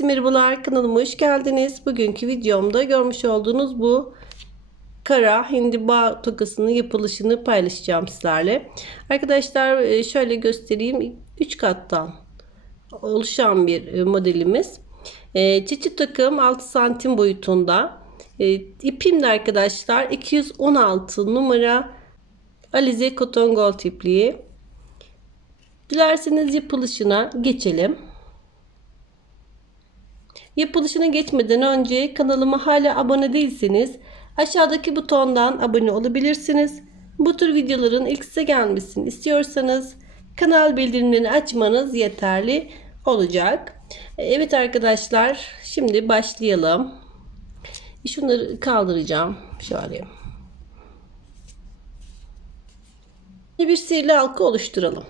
Herkese merhabalar kanalıma hoş geldiniz. Bugünkü videomda görmüş olduğunuz bu kara hindiba tokasının yapılışını paylaşacağım sizlerle. Arkadaşlar e, şöyle göstereyim. 3 kattan oluşan bir e, modelimiz. E, Çeçil takım 6 santim boyutunda. İpim de arkadaşlar 216 numara Alize Cotton Gold ipliği. Dilerseniz yapılışına geçelim. Yapılışına geçmeden önce kanalıma hala abone değilseniz aşağıdaki butondan abone olabilirsiniz. Bu tür videoların ilk size gelmesini istiyorsanız kanal bildirimlerini açmanız yeterli olacak. Evet arkadaşlar şimdi başlayalım. Şunları kaldıracağım. Şöyle. Bir sihirli halka oluşturalım.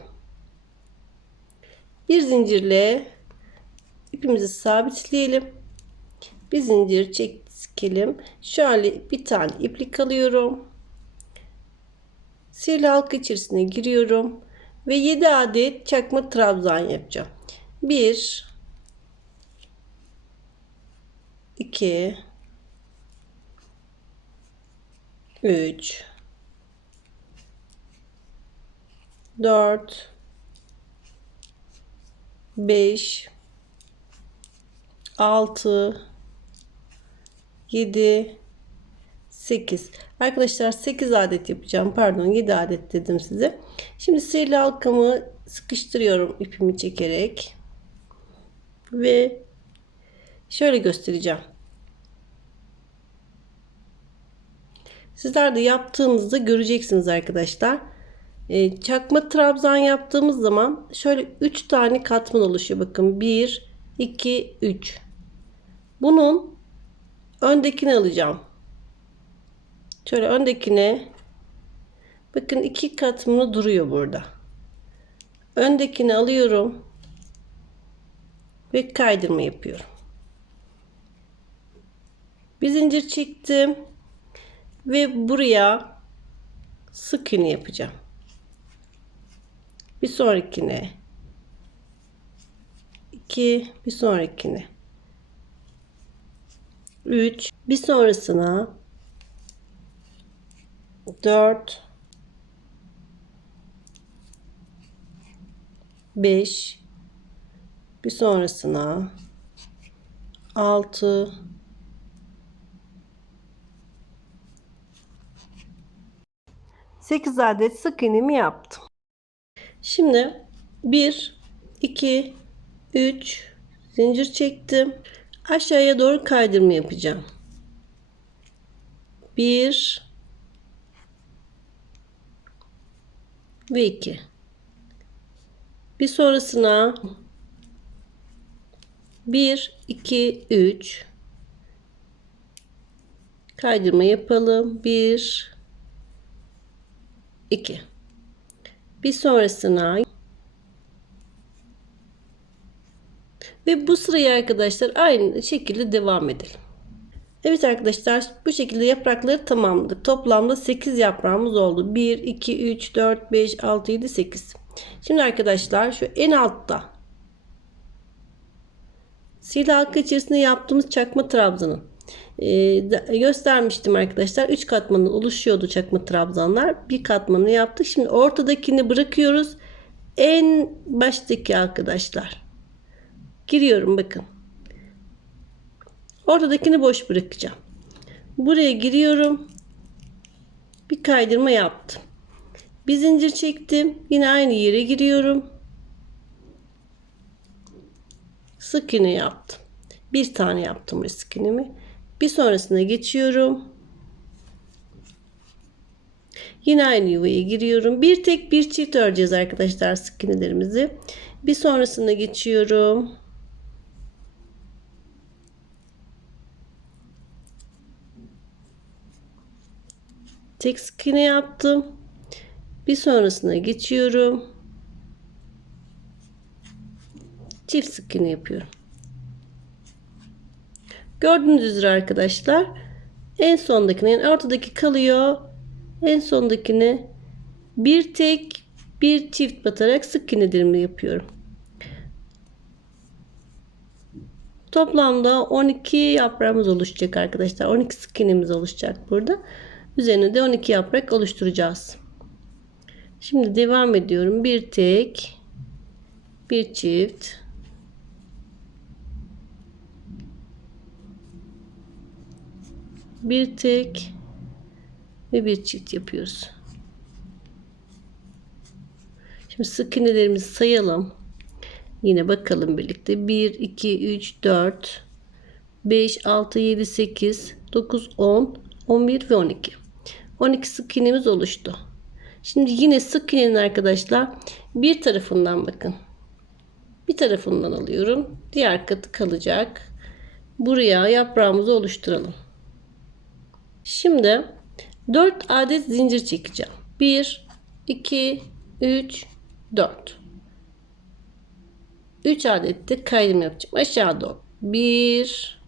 Bir zincirle ipimizi sabitleyelim. Bir zincir çekelim. Şöyle bir tane iplik alıyorum. Sihirli halka içerisine giriyorum. Ve 7 adet çakma trabzan yapacağım. 1 2 3 4 5 6 7 8 Arkadaşlar 8 adet yapacağım. Pardon 7 adet dedim size. Şimdi sihirli halkamı sıkıştırıyorum ipimi çekerek. Ve şöyle göstereceğim. Sizler de yaptığınızda göreceksiniz arkadaşlar. Ee, çakma trabzan yaptığımız zaman şöyle 3 tane katman oluşuyor. Bakın 1, 2, 3. Bunun öndekini alacağım. Şöyle öndekine bakın iki katmanı duruyor burada. Öndekini alıyorum ve kaydırma yapıyorum. Bir zincir çektim ve buraya sık iğne yapacağım. Bir sonrakine 2 bir sonrakine 3 bir sonrasına. 4 5 bir sonrasına. 6 8 adet sık iğnemi yaptım. Şimdi 1 2 3 zincir çektim. Aşağıya doğru kaydırma yapacağım. 1 ve 2. Bir sonrasına 1 2 3 kaydırma yapalım. 1 2 bir sonrasına ve bu sırayı arkadaşlar aynı şekilde devam edelim. Evet arkadaşlar bu şekilde yaprakları tamamladık. Toplamda 8 yaprağımız oldu. 1, 2, 3, 4, 5, 6, 7, 8. Şimdi arkadaşlar şu en altta sil halka içerisinde yaptığımız çakma trabzanın e, göstermiştim arkadaşlar. 3 katmanı oluşuyordu çakma trabzanlar. Bir katmanı yaptık. Şimdi ortadakini bırakıyoruz. En baştaki arkadaşlar. Giriyorum bakın. Ortadakini boş bırakacağım. Buraya giriyorum. Bir kaydırma yaptım. Bir zincir çektim. Yine aynı yere giriyorum. Sık iğne yaptım. Bir tane yaptım sık iğnemi. Bir sonrasına geçiyorum. Yine aynı yuvaya giriyorum. Bir tek bir çift öreceğiz arkadaşlar sık iğnelerimizi. Bir sonrasına geçiyorum. Tek sık iğne yaptım. Bir sonrasına geçiyorum. Çift sık iğne yapıyorum. Gördüğünüz üzere arkadaşlar en sondakine yani ortadaki kalıyor. En sondakine bir tek bir çift batarak sık iğnelerimi yapıyorum. Toplamda 12 yaprağımız oluşacak arkadaşlar. 12 sık iğnemiz oluşacak burada. Üzerine de 12 yaprak oluşturacağız. Şimdi devam ediyorum. Bir tek, bir çift, bir tek ve bir çift yapıyoruz. Şimdi sık iğnelerimizi sayalım. Yine bakalım birlikte. 1, 2, 3, 4, 5, 6, 7, 8, 9, 10, 11 ve 12. 12 sık iğnemiz oluştu. Şimdi yine sık iğnenin arkadaşlar bir tarafından bakın. Bir tarafından alıyorum. Diğer katı kalacak. Buraya yaprağımızı oluşturalım. Şimdi 4 adet zincir çekeceğim. 1, 2, 3, 4. 3 adet de kaydım yapacağım. Aşağı doğru. 1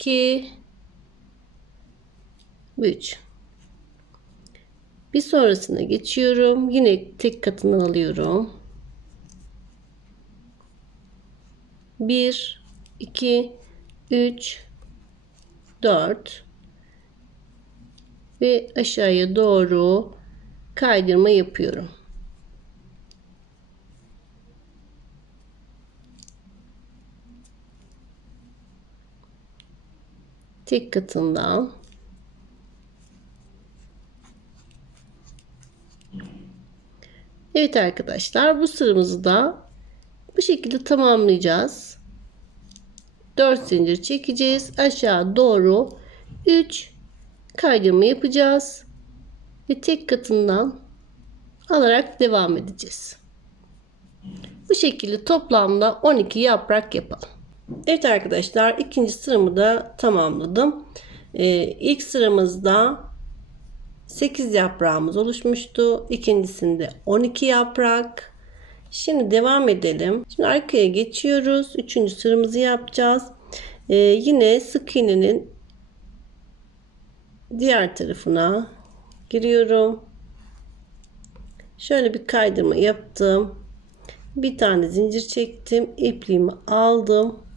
2 3 Bir sonrasına geçiyorum. Yine tek katından alıyorum. 1 2 3 4 ve aşağıya doğru kaydırma yapıyorum. Tek katından Evet arkadaşlar bu sıramızı da bu şekilde tamamlayacağız. 4 zincir çekeceğiz. Aşağı doğru 3 kaydırma yapacağız. Ve tek katından alarak devam edeceğiz. Bu şekilde toplamda 12 yaprak yapalım. Evet arkadaşlar ikinci sıramı da tamamladım. Ee, ilk sıramızda 8 yaprağımız oluşmuştu. İkincisinde 12 yaprak. Şimdi devam edelim. Şimdi arkaya geçiyoruz. Üçüncü sıramızı yapacağız. Ee, yine sık iğnenin diğer tarafına giriyorum. Şöyle bir kaydırma yaptım. Bir tane zincir çektim. ipliğimi aldım.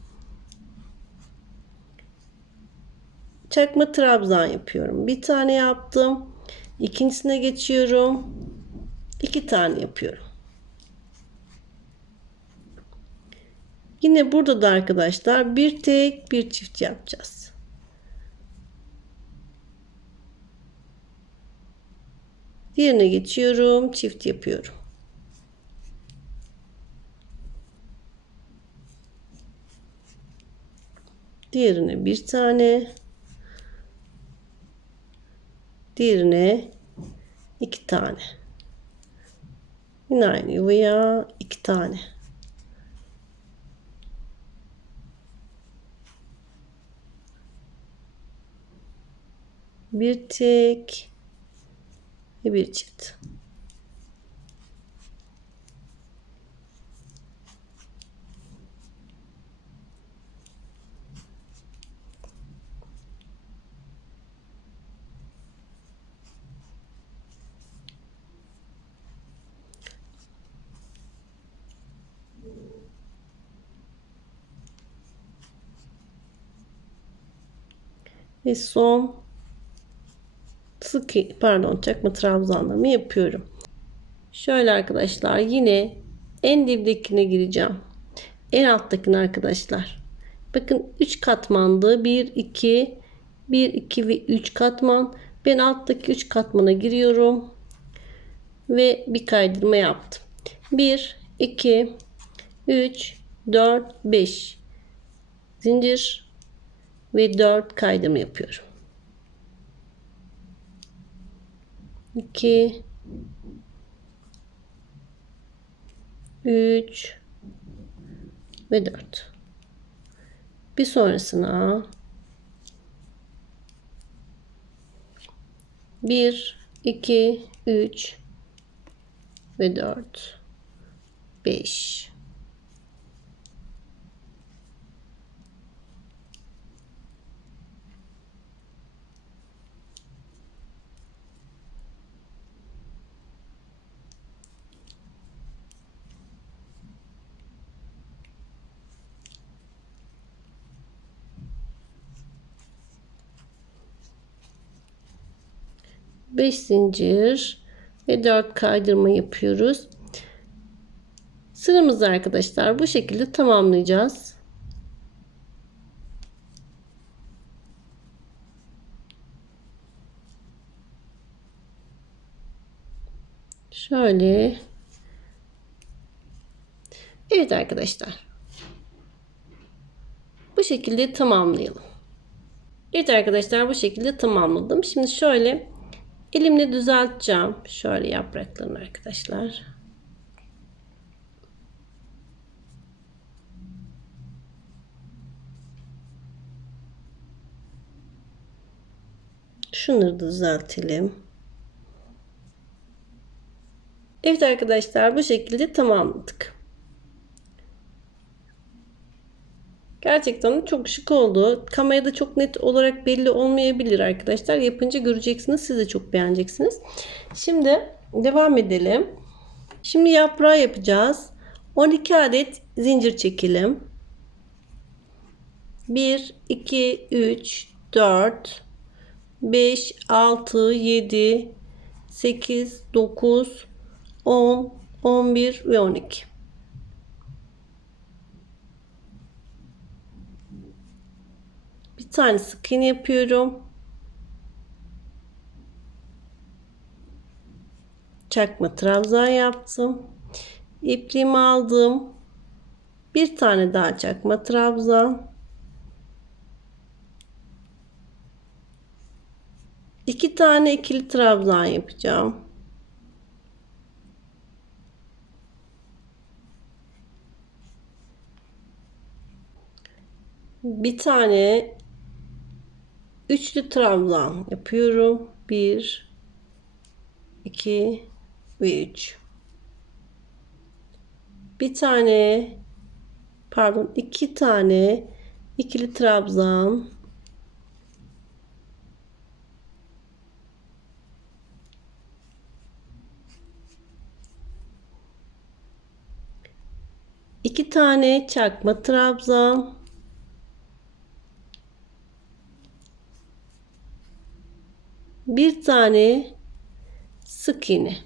Çakma trabzan yapıyorum. Bir tane yaptım. İkincisine geçiyorum. İki tane yapıyorum. Yine burada da arkadaşlar bir tek bir çift yapacağız. Diğerine geçiyorum. Çift yapıyorum. Diğerine bir tane. Diğerine iki tane. Yine aynı yuvaya iki tane. Bir tek ve bir çift. Ve son sık pardon çakma trabzanlarımı yapıyorum. Şöyle arkadaşlar yine en dibdekine gireceğim. En alttakine arkadaşlar. Bakın 3 katmandı. 1 2 1 2 ve 3 katman. Ben alttaki 3 katmana giriyorum. Ve bir kaydırma yaptım. 1 2 3 4 5 zincir ve 4 kaydırma yapıyorum. 2 3 ve 4 bir sonrasına 1 2 3 ve 4 5 5 zincir ve 4 kaydırma yapıyoruz. Sıramızı arkadaşlar bu şekilde tamamlayacağız. Şöyle. Evet arkadaşlar. Bu şekilde tamamlayalım. Evet arkadaşlar bu şekilde tamamladım. Şimdi şöyle elimle düzelteceğim. Şöyle yapraklarını arkadaşlar. Şunları düzeltelim. Evet arkadaşlar bu şekilde tamamladık. Gerçekten çok şık oldu. Kamerada çok net olarak belli olmayabilir arkadaşlar. Yapınca göreceksiniz. Siz de çok beğeneceksiniz. Şimdi devam edelim. Şimdi yaprağı yapacağız. 12 adet zincir çekelim. 1, 2, 3, 4, 5, 6, 7, 8, 9, 10, 11 ve 12. tane sık iğne yapıyorum. Çakma trabzan yaptım. İpliğimi aldım. Bir tane daha çakma trabzan. İki tane ikili trabzan yapacağım. Bir tane üçlü trabzan yapıyorum. 1 2 ve 3. Bir tane pardon iki tane ikili trabzan iki tane çakma trabzan bir tane sık iğne.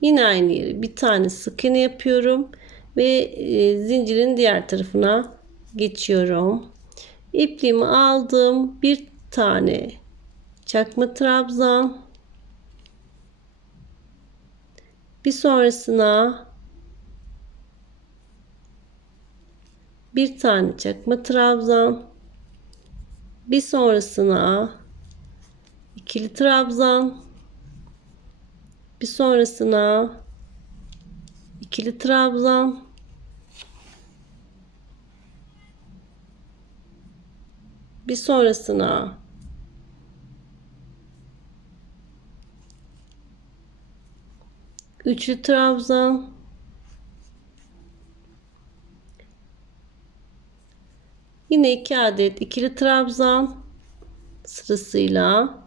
Yine aynı yeri. Bir tane sık iğne yapıyorum ve e, zincirin diğer tarafına geçiyorum. İpliğimi aldım. Bir tane çakma trabzan. Bir sonrasına bir tane çakma trabzan. Bir sonrasına ikili trabzan bir sonrasına ikili trabzan bir sonrasına üçlü trabzan yine iki adet ikili trabzan sırasıyla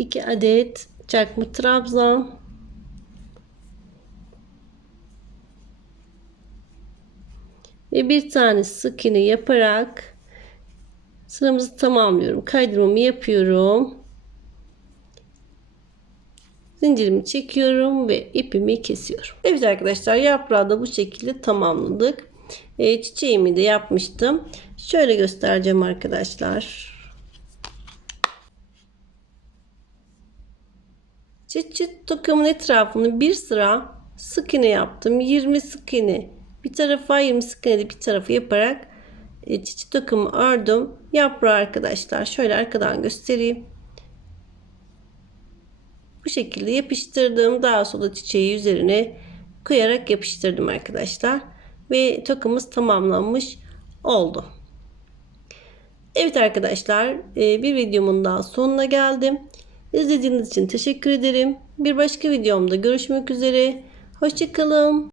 2 adet çakma trabzan ve bir tane sık iğne yaparak sıramızı tamamlıyorum. Kaydırmamı yapıyorum. Zincirimi çekiyorum ve ipimi kesiyorum. Evet arkadaşlar yaprağı da bu şekilde tamamladık. E, çiçeğimi de yapmıştım. Şöyle göstereceğim arkadaşlar. Çıt çıt tokamın etrafını bir sıra sık iğne yaptım. 20 sık iğne. Bir tarafa 20 sık iğne bir tarafı yaparak e, çıt çıt tokamı ördüm. Yaprağı arkadaşlar şöyle arkadan göstereyim. Bu şekilde yapıştırdım. Daha sonra çiçeği üzerine koyarak yapıştırdım arkadaşlar. Ve tokamız tamamlanmış oldu. Evet arkadaşlar e, bir videomun daha sonuna geldim. İzlediğiniz için teşekkür ederim. Bir başka videomda görüşmek üzere. Hoşçakalın.